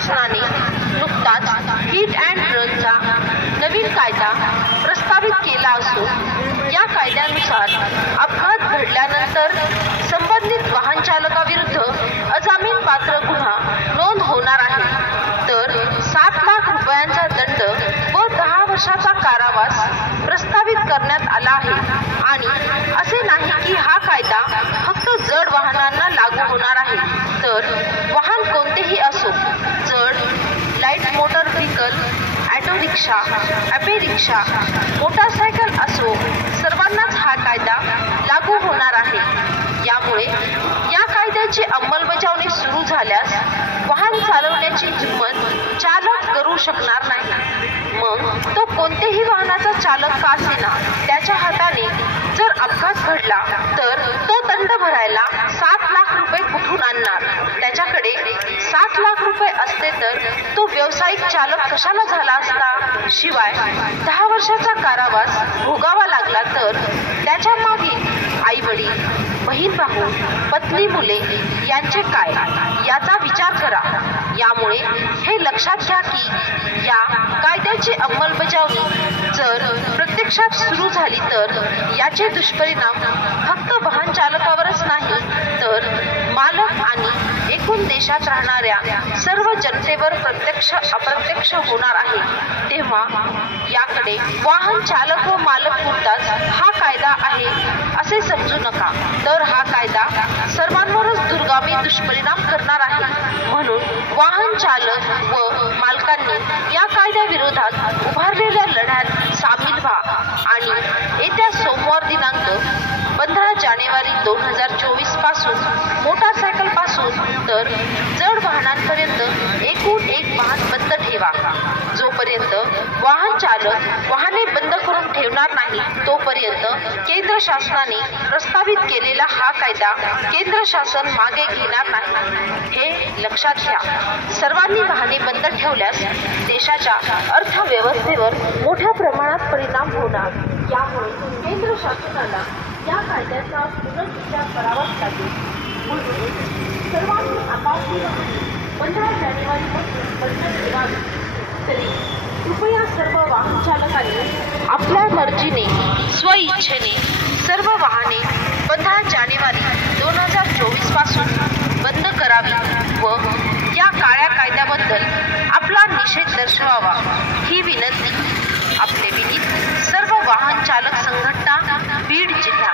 शासनाने नुकताच hit and रनचा नवीन कायदा प्रस्तावित केला असून या कायद्यानुसार अपघात घडल्यानंतर संबंधित वाहन चालकाविरुद्ध अजामीनपात्र गुन्हा नोंद होणार आहे, तर 7 लाख रुपयांचा दंड व 10 वर्षाचा कारावास प्रस्तावित करण्यात आला आहे। आणि असे नाही की हा कायदा फक्त जड वाहनांना लागू होणार आहे, तर वाहन कोणतेही असो, जड, लाईट मोटर व्हेकल, ऑटो रिक्षा, ॲपे रिक्षा, मोटारसायकल असो, सर्वांनाच हा कायदा लागू होणार आहे। यामुळे या कायद्याची अंमलबजावणी सुरू झाल्यास वाहन चालवण्याची हिंमत चालक करू शकणार नाही। मग तो कोणत्याही वाहनाचा चालक का असेना, त्याच्या हाताने जर अपघात घडला तर तो दंड भरायला 7 लाख रुपये कुठून आणणार? त्याच्याकडे 7 लाख रुपये असते तर तो व्यावसायिक चालक कशाला झाला असता? शिवाय 10 वर्षाचा कारावास भोगावा लागला तर त्याच्या मागील आई वडील, बहीण भाऊ, पत्नी, मुले यांचे काय, याचा विचार करा। यामुळे हे लक्षात घ्या की या कायद्याची अंमलबजावणी जर प्रत्यक्षात सुरू झाली तर याचे दुष्परिणाम फक्त वाहन चालकावरच नाही, तर मालक आणि एकूण देशात राहणाऱ्या सर्व जनतेवर प्रत्यक्ष अप्रत्यक्ष होणार आहे। तेव्हा याकडे वाहन चालक व मालक पुरताच हा कायदा आहे असे समजू नका, तर हा कायदा सर्वांवरच दुर्गामी दुष्परिणाम करणार आहे। म्हणून वाहन चालक व मालकांनी या कायद्याविरोधात उभारलेल्या लढ्यात सामील व्हा आणि येत्या सोमवार दिनांक 15 जानेवारी 2024 पासून मोटारसायकल पासून तर जड वाहनांपर्यंत एकूण एक वाहन बंद ठेवा। जोपर्यंत वाहन चालक वाहने बंद करून ठेवणार नाही तोपर्यंत केंद्र शासनाने प्रस्तावित केलेला हा कायदा केंद्र शासन मागे घेणार नाही, हे लक्षात घ्या। सर्वांनी वाहने बंद ठेवल्यास देशाच्या अर्थव्यवस्थेवर मोठ्या प्रमाणात परिणाम होणार। यामुळे केंद्र शासनाला या कायद्याचा पुनर्विचार करावाच लागेल। म्हणून सर्वांनी आपापली वाहने 15 जानेवारीपासून बंद ठेवावी। तरी कृपया सर्व वाहन चालकांनी आपल्या मर्जीने स्वइच्छेने सर्व वाहने 15 जानेवारी 2024 पासून बंद करावी व या काळ्या कायद्याबद्दल आपला निषेध दर्शवावा, ही विनंती। आपले विनीत सर्व वाहन चालक संघटना, बीड जिल्हा।